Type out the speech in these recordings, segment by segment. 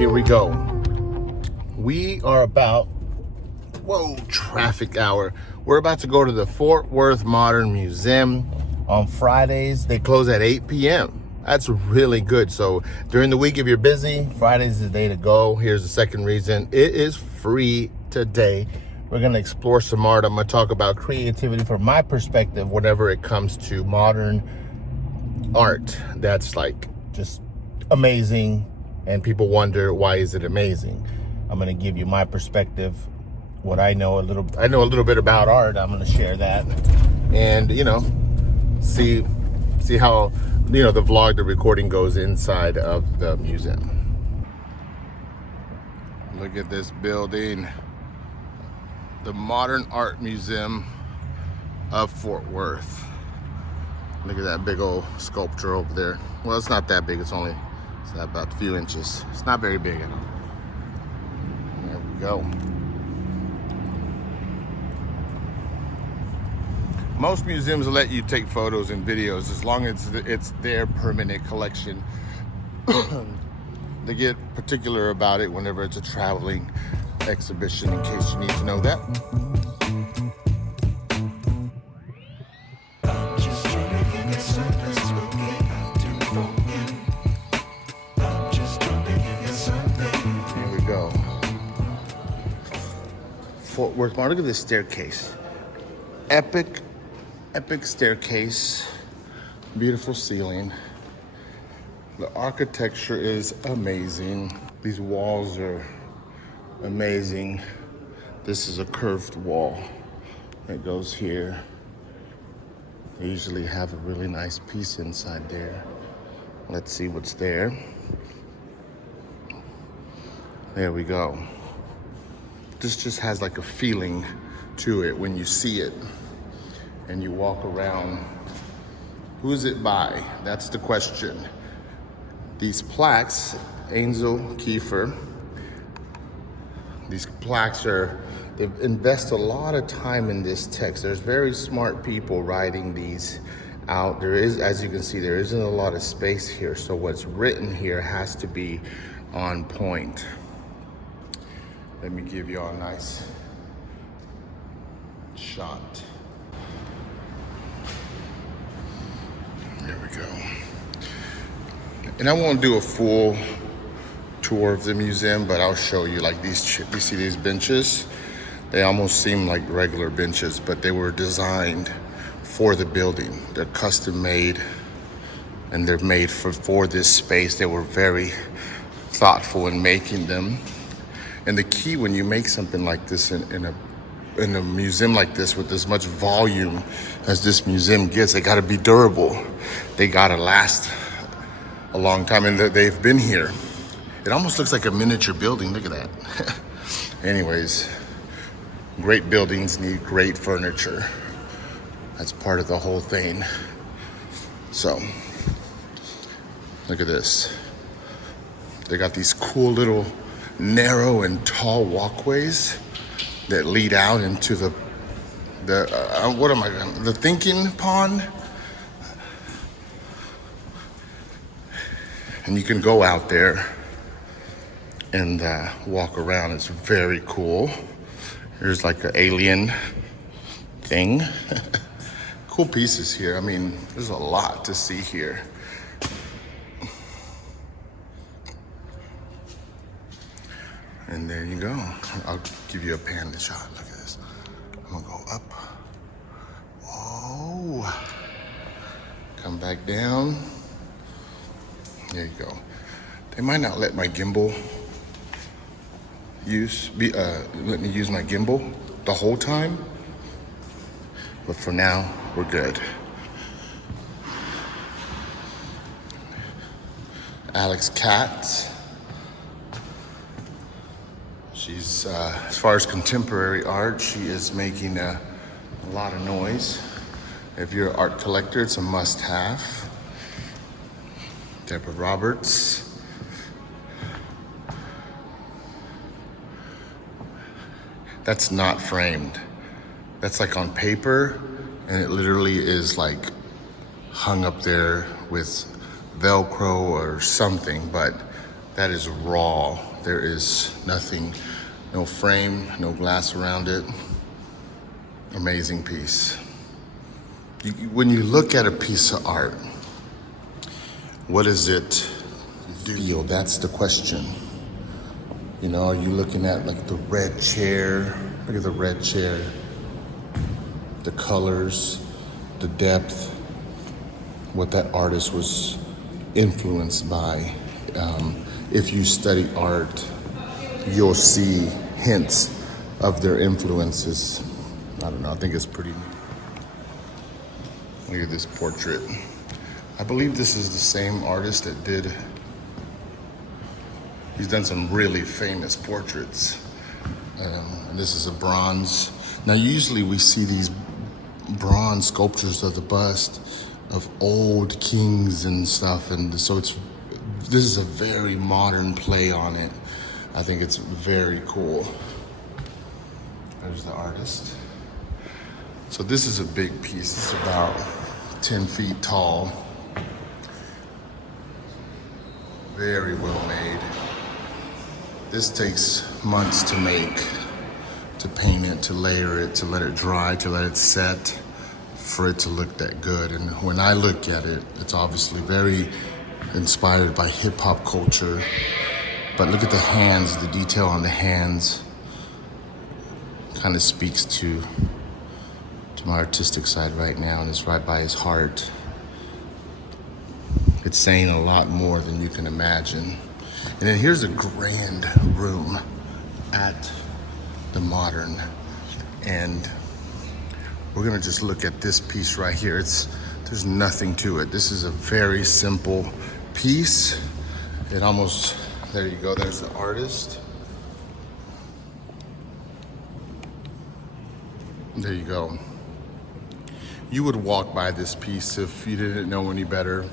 here we go. We are about, traffic hour. We're about to go to the Fort Worth Modern Museum. On Fridays, they close at 8 p.m. That's really good. So during the week, if you're busy, Friday's the day to go. Here's the second reason. It is free today. We're going to explore some art. I'm going to talk about creativity from my perspective whenever it comes to modern art. That's like just amazing. And people wonder, why is it amazing? I'm going to give you my perspective, what I know a little bit about art. I'm going to share that. And, see how, the vlog, the recording goes inside of the museum. Look at this building. The Modern Art Museum of Fort Worth. Look at that big old sculpture over there. Well, it's not that big. It's about a few inches. It's not very big at all. There we go. Most museums will let you take photos and videos as long as it's their permanent collection. They get particular about it whenever it's a traveling exhibition, in case you need to know that. Fort Worth. Look at this staircase. Epic staircase. Beautiful ceiling. The architecture is amazing. These walls are amazing. This is a curved wall that goes here. They usually have a really nice piece inside there. Let's see what's there. There we go. This just has like a feeling to it when you see it and you walk around. Who's it by? That's the question. These plaques, Angel Kiefer, these plaques they invest a lot of time in this text. There's very smart people writing these out. There is, as you can see, there isn't a lot of space here. So what's written here has to be on point. Let me give you all a nice shot. There we go. And I won't do a full tour of the museum, but I'll show you like you see these benches? They almost seem like regular benches, but they were designed for the building. They're custom made and they're made for this space. They were very thoughtful in making them. And the key when you make something like this in a museum like this with as much volume as this museum gets, they gotta be durable. They gotta last a long time, and they've been here. It almost looks like a miniature building, look at that. Anyways, great buildings need great furniture. That's part of the whole thing. So, look at this. They got these cool little narrow and tall walkways that lead out into the thinking pond. And you can go out there and walk around. It's very cool. Here's like an alien thing. Cool pieces here. I mean, there's a lot to see here. And there you go. I'll give you a pan shot. Look at this. I'm gonna go up. Whoa. Come back down. There you go. They might not let my gimbal let me use my gimbal the whole time, but for now, we're good. Alex Katz. She's, as far as contemporary art, she is making a lot of noise. If you're an art collector, it's a must-have. Deborah Roberts. That's not framed. That's like on paper, and it literally is like hung up there with Velcro or something, but that is raw. There is nothing, no frame, no glass around it. Amazing piece. When you look at a piece of art, what does it feel? That's the question. You know, are you looking at like the red chair? Look at the red chair. The colors, the depth, what that artist was influenced by. If you study art, you'll see hints of their influences. I don't know, I think it's pretty neat. Look at this portrait. I believe this is the same artist that he's done some really famous portraits. And this is a bronze. Now usually we see these bronze sculptures of the bust of old kings and stuff, and so this is a very modern play on it. I think it's very cool. There's the artist. So this is a big piece. It's about 10 feet tall. Very well made. This takes months to make, to paint it, to layer it, to let it dry, to let it set, for it to look that good. And when I look at it, it's obviously very inspired by hip hop culture. But look at the hands, the detail on the hands kind of speaks to my artistic side right now, and it's right by his heart. It's saying a lot more than you can imagine. And then here's a grand room at the Modern, and we're gonna just look at this piece right here. There's nothing to it. This is a very simple piece. It almost, there you go, there's the artist. There you go. You would walk by this piece if you didn't know any better.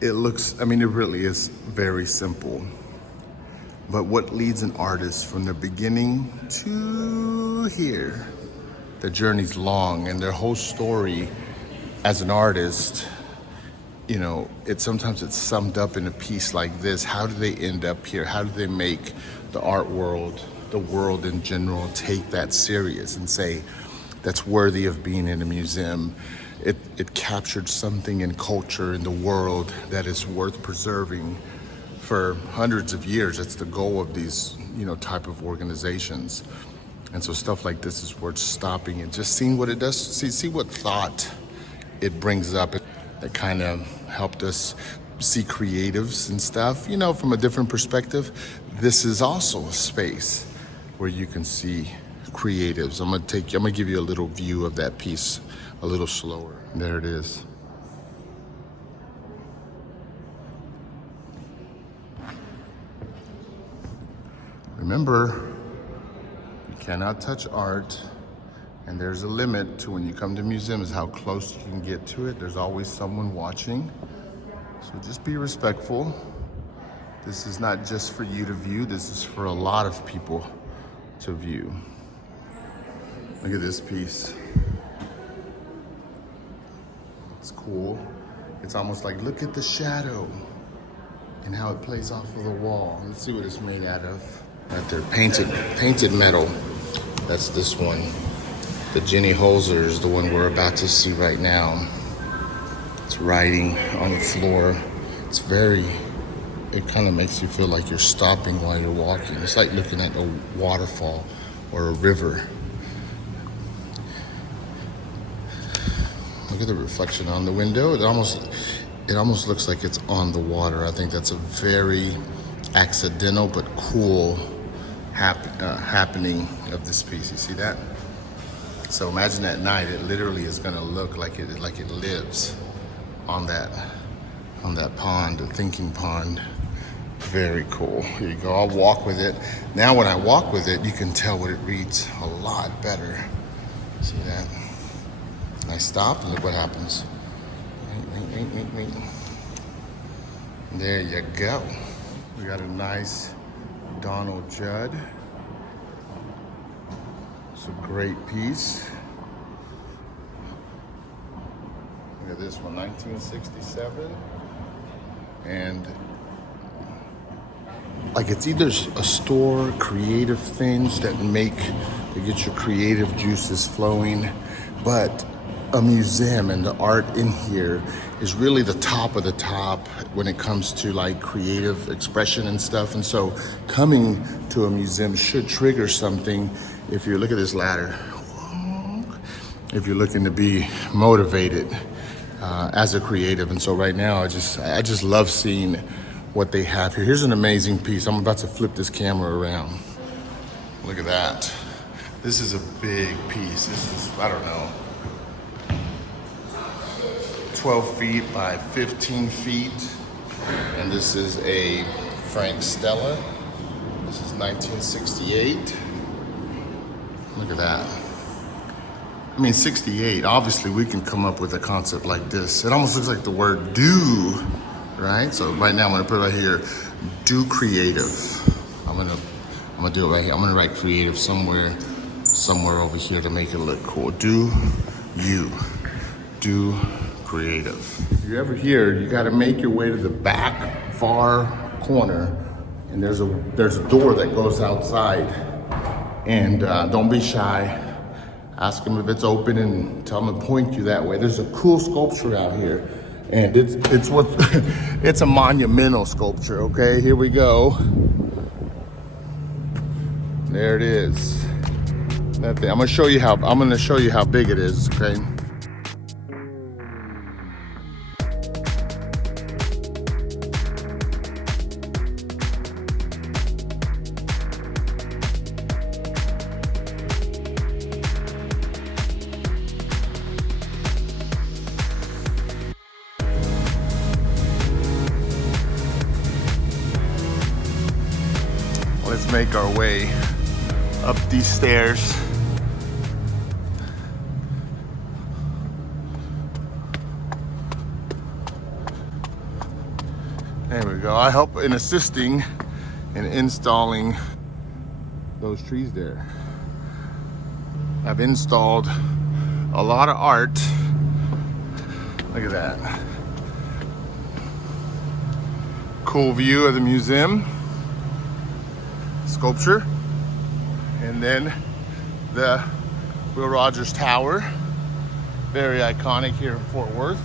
It looks, I mean, it really is very simple. But what leads an artist from the beginning to here, the journey's long, and their whole story as an artist, you know, sometimes it's summed up in a piece like this. How do they end up here? How do they make the art world, the world in general, take that serious and say, that's worthy of being in a museum? It captured something in culture, in the world, that is worth preserving for hundreds of years. That's the goal of these, you know, type of organizations. And so stuff like this is worth stopping and just seeing what it does. See what thought it brings up. That kind of helped us see creatives and stuff, you know, from a different perspective. This is also a space where you can see creatives. I'm gonna give you a little view of that piece a little slower. There it is. Remember, you cannot touch art, and there's a limit to when you come to museums how close you can get to it. There's always someone watching, so just be respectful. This is not just for you to view, this is for a lot of people to view. Look at this piece. It's cool. It's almost like, look at the shadow and how it plays off of the wall. Let's see what it's made out of. Right there, painted metal. That's this one. The Jenny Holzer is the one we're about to see right now. It's writing on the floor. It kind of makes you feel like you're stopping while you're walking. It's like looking at a waterfall or a river. Look at the reflection on the window. It almost looks like it's on the water. I think that's a very accidental but cool happening of this piece. You see that? So imagine at night, it literally is going to look like it lives on that pond, the thinking pond. Very cool. Here you go. I'll walk with it. Now when I walk with it, you can tell what it reads a lot better. See that? I stop and look what happens. There you go. We got a nice Donald Judd. It's a great piece. Look at this one, 1967. And like it's either a store, creative things that get your creative juices flowing, but a museum and the art in here is really the top of the top when it comes to like creative expression and stuff. And so coming to a museum should trigger something. If you look at this ladder, if you're looking to be motivated as a creative. And so right now, I just love seeing what they have here. Here's an amazing piece. I'm about to flip this camera around. Look at that. This is a big piece. This is, I don't know, 12 feet by 15 feet. And this is a Frank Stella. This is 1968. Look at that. I mean, 68, obviously we can come up with a concept like this. It almost looks like the word do, right? So right now I'm gonna put it right here, do creative. I'm gonna do it right here. I'm gonna write creative somewhere over here to make it look cool. Do creative. If you're ever here, you gotta make your way to the back far corner, and there's a door that goes outside. And don't be shy. Ask them if it's open and tell them to point you that way. There's a cool sculpture out here, and it's a monumental sculpture. Okay, here we go. There it is. That thing. I'm gonna show you how big it is. Okay. Let's make our way up these stairs. There we go. I help in assisting in installing those trees there. I've installed a lot of art. Look at that. Cool view of the museum. Sculpture, and then the Will Rogers Tower, very iconic here in Fort Worth.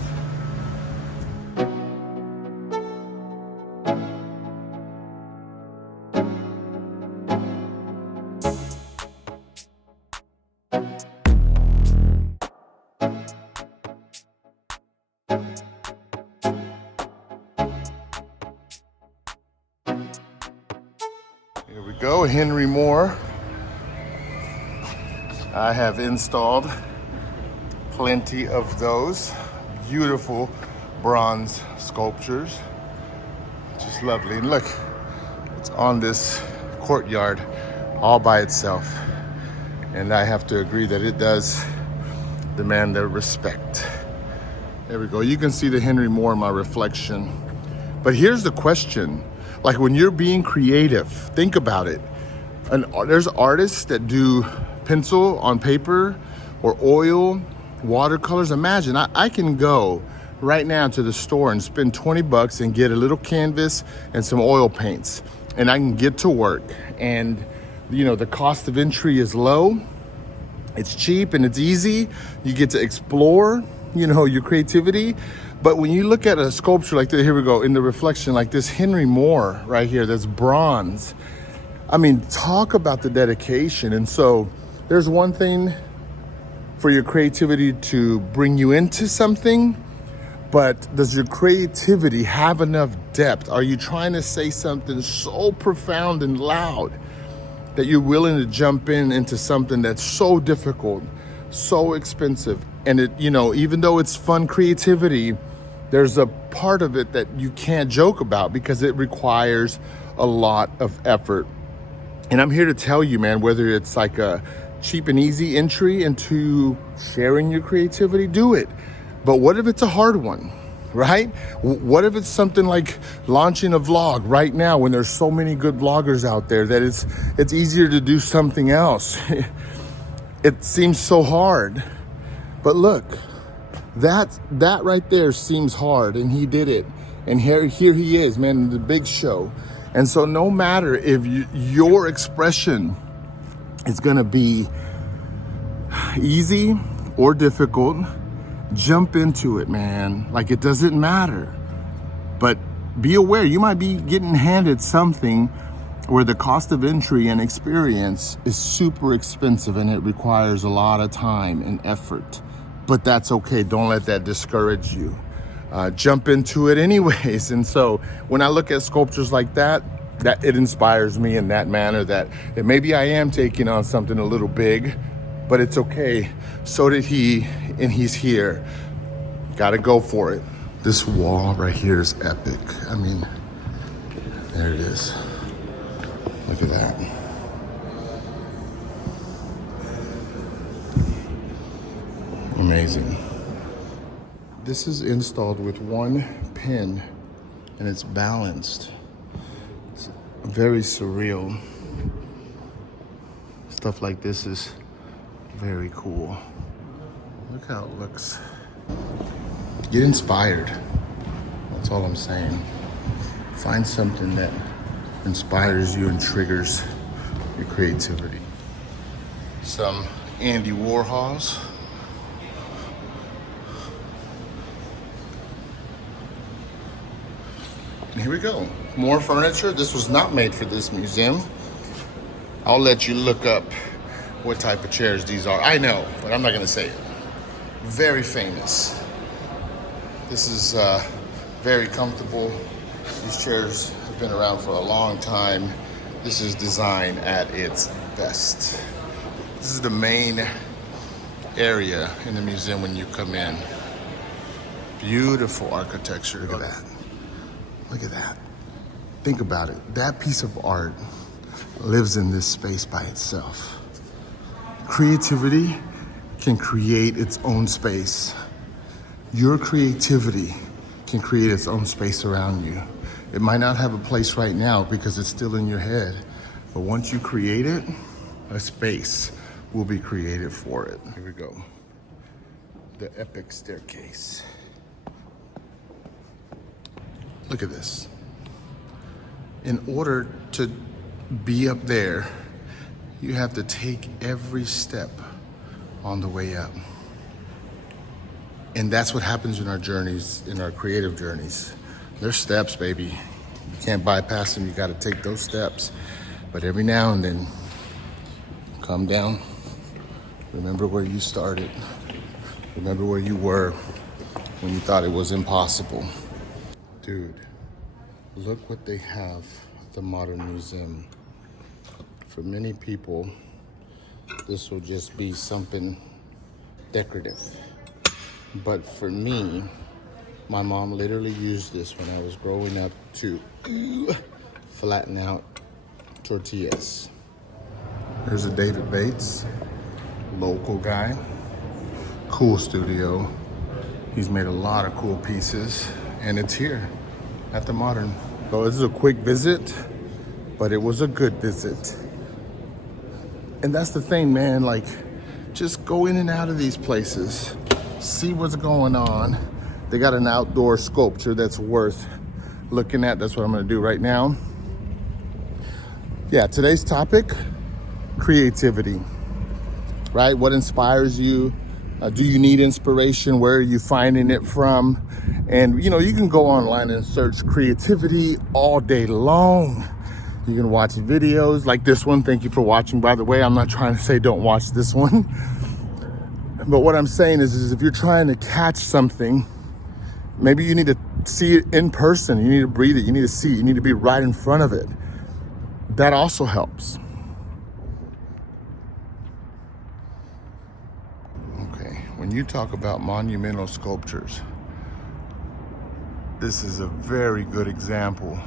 Here we go, Henry Moore. I have installed plenty of those beautiful bronze sculptures. Just lovely. And look, it's on this courtyard all by itself. And I have to agree that it does demand their respect. There we go. You can see the Henry Moore in my reflection. But here's the question. Like when you're being creative, think about it. There's artists that do pencil on paper or oil, watercolors. Imagine, I can go right now to the store and spend 20 bucks and get a little canvas and some oil paints. And I can get to work. And you know, the cost of entry is low. It's cheap and it's easy. You get to explore, you know, your creativity. But when you look at a sculpture like this, here we go, in the reflection, like this Henry Moore right here, that's bronze. I mean, talk about the dedication. And so there's one thing for your creativity to bring you into something, but does your creativity have enough depth? Are you trying to say something so profound and loud that you're willing to jump into something that's so difficult, so expensive? And it, you know, even though it's fun creativity, there's a part of it that you can't joke about because it requires a lot of effort. And I'm here to tell you, man, whether it's like a cheap and easy entry into sharing your creativity, do it. But what if it's a hard one, right? What if it's something like launching a vlog right now when there's so many good vloggers out there that it's easier to do something else? It seems so hard. But look, that right there seems hard, and he did it. And here he is, man, the big show. And so no matter if your expression is gonna be easy or difficult, jump into it, man. Like, it doesn't matter. But be aware, you might be getting handed something where the cost of entry and experience is super expensive and it requires a lot of time and effort. But that's okay. Don't let that discourage you. Jump into it anyways. And so when I look at sculptures like that it inspires me in that manner, that maybe I am taking on something a little big, but it's okay. So did he, and he's here. Gotta go for it. This wall right here is epic. I mean, there it is. Look at that. Amazing. This is installed with one pin and it's balanced. It's very surreal. Stuff like this is very cool. Look how it looks. Get inspired. That's all I'm saying. Find something that inspires you and triggers your creativity. Some Andy Warhols. And here we go. More furniture. This was not made for this museum. I'll let you look up what type of chairs these are. I know, but I'm not gonna say it. Very famous. This is very comfortable. These chairs have been around for a long time. This is design at its best. This is the main area in the museum when you come in. Beautiful architecture. Look at that. Look at that. Think about it. That piece of art lives in this space by itself. Creativity can create its own space. Your creativity can create its own space around you. It might not have a place right now because it's still in your head, but once you create it, a space will be created for it. Here we go. The epic staircase. Look at this. In order to be up there, you have to take every step on the way up. And that's what happens in our journeys, in our creative journeys. There's steps, baby. You can't bypass them, you gotta take those steps. But every now and then, come down. Remember where you started. Remember where you were when you thought it was impossible. Dude, look what they have at the Modern Museum. For many people, this will just be something decorative. But for me, my mom literally used this when I was growing up to flatten out tortillas. There's a David Bates, local guy, cool studio. He's made a lot of cool pieces, and it's here at the Modern. So this is a quick visit, but it was a good visit. And that's the thing, man, like, just go in and out of these places, see what's going on. They got an outdoor sculpture that's worth looking at. That's what I'm gonna do right now. Yeah, today's topic, creativity, right? What inspires you? Do you need inspiration? Where are you finding it from? And you know, you can go online and search creativity all day long. You can watch videos like this one. Thank you for watching, by the way. I'm not trying to say don't watch this one. But what I'm saying is if you're trying to catch something, maybe you need to see it in person. You need to breathe it. You need to see it. You need to be right in front of it. That also helps. Okay, when you talk about monumental sculptures, this is a very good example.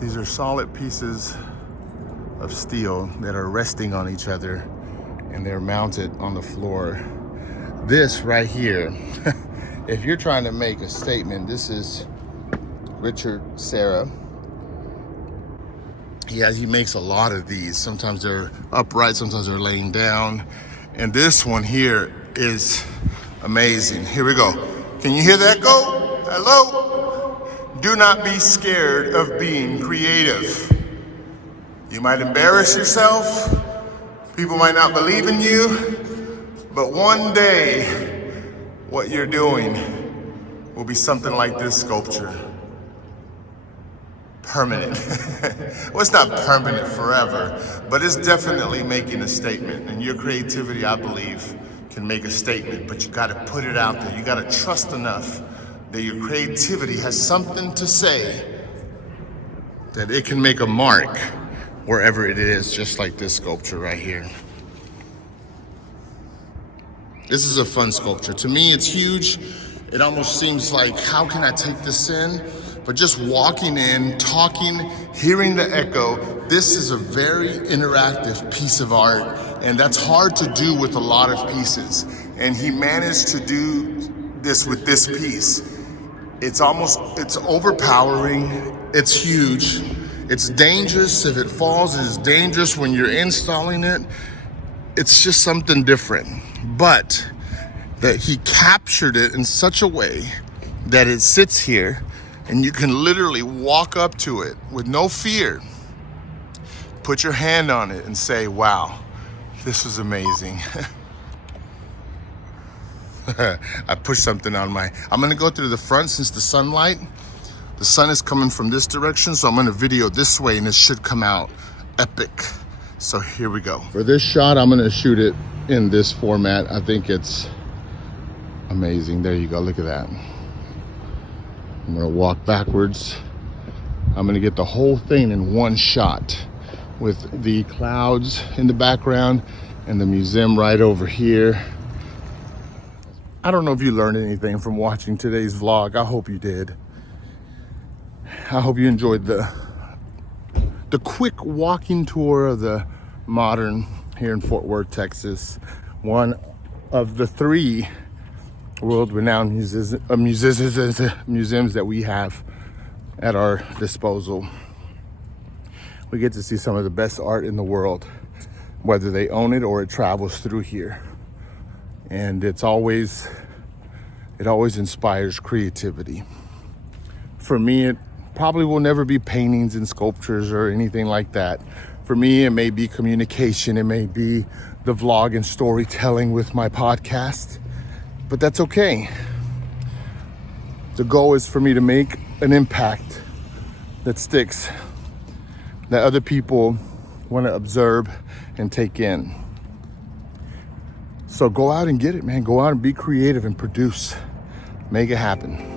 These are solid pieces of steel that are resting on each other and they're mounted on the floor. This right here, if you're trying to make a statement, this is Richard Serra. He makes a lot of these. Sometimes they're upright, sometimes they're laying down. And this one here is amazing. Here we go. Can you hear that go? Hello? Do not be scared of being creative. You might embarrass yourself, people might not believe in you, but one day what you're doing will be something like this sculpture. Permanent. Well, it's not permanent forever, but it's definitely making a statement. And your creativity, I believe, can make a statement, but you gotta put it out there. You gotta trust enough that your creativity has something to say, that it can make a mark wherever it is, just like this sculpture right here. This is a fun sculpture. To me, it's huge. It almost seems like, how can I take this in? But just walking in, talking, hearing the echo, this is a very interactive piece of art, and that's hard to do with a lot of pieces. And he managed to do this with this piece. It's overpowering, it's huge, it's dangerous. If it falls, it's dangerous when you're installing it. It's just something different. But that he captured it in such a way that it sits here and you can literally walk up to it with no fear, put your hand on it and say, wow, this is amazing. I pushed something on I'm gonna go through the front since the sun is coming from this direction, so I'm gonna video this way and it should come out epic. So here we go. For this shot, I'm gonna shoot it in this format. I think it's amazing. There you go, look at that. I'm gonna walk backwards. I'm gonna get the whole thing in one shot with the clouds in the background and the museum right over here. I don't know if you learned anything from watching today's vlog. I hope you did. I hope you enjoyed the quick walking tour of the Modern here in Fort Worth, Texas. One of the 3 world-renowned museums that we have at our disposal. We get to see some of the best art in the world, whether they own it or it travels through here. And it always inspires creativity. For me, it probably will never be paintings and sculptures or anything like that. For me, it may be communication, it may be the vlog and storytelling with my podcast, but that's okay. The goal is for me to make an impact that sticks, that other people want to observe and take in. So go out and get it, man. Go out and be creative and produce. Make it happen.